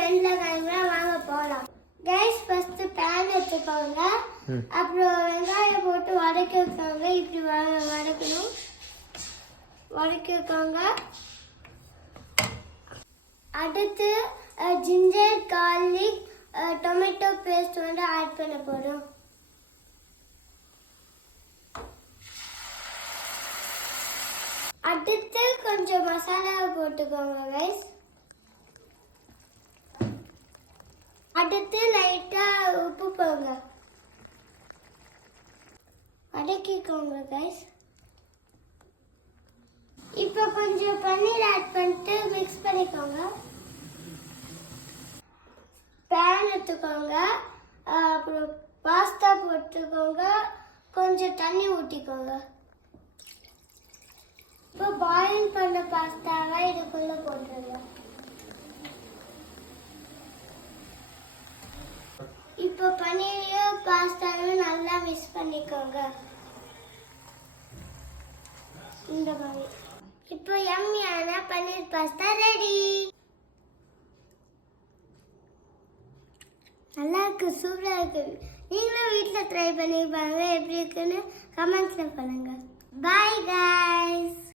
2 கிளம்புறோம், வாங்க போகலாம். கைஸ் ஃபர்ஸ்ட் பேன் எடுத்துக்கோங்க. அப்புறம் வெங்காயம் போட்டு வதக்கி வைக்கோங்க. இப்படி வதக்கணும். வதக்கி வைக்கோங்க. அடுத்து ஜிஞ்சர் கார்லிக் டொமேட்டோ பேஸ்ட் வந்து ஆட் பண்ண போறோம். அடுத்து கொஞ்சம் மசாலாவை போட்டுக்கோங்க கைஸ். அடுத்து லைட்டா உப்பு போங்க. வதக்கிக்கோங்க கைஸ். இப்போ கொஞ்சம் பன்னீர் ஆட் பண்ணிட்டு மிக்ஸ் பண்ணிக்கோங்க. பேன் எடுத்துக்கோங்க. அப்புறம் பாஸ்தா போட்டுக்கோங்க. கொஞ்சம் தண்ணி ஊற்றிக்கோங்க. இப்போ பாயில் பண்ண பாஸ்தாவை இதுக்குள்ள போட்டுருங்க. இப்போ பன்னீரையும் பாஸ்தாவையும் நல்லா மிக்ஸ் பண்ணிக்கோங்க. இந்த மாதிரி இப்போ யம்மியான பன்னீர் பாஸ்தா ரெடி. நல்லா இருக்கு, சூப்பரா இருக்கு. நீங்களும் வீட்டில் ட்ரை பண்ணி பாருங்க. எப்படி இருக்குன்னு கமெண்ட்ஸ்ல பண்ணுங்க. Bye guys.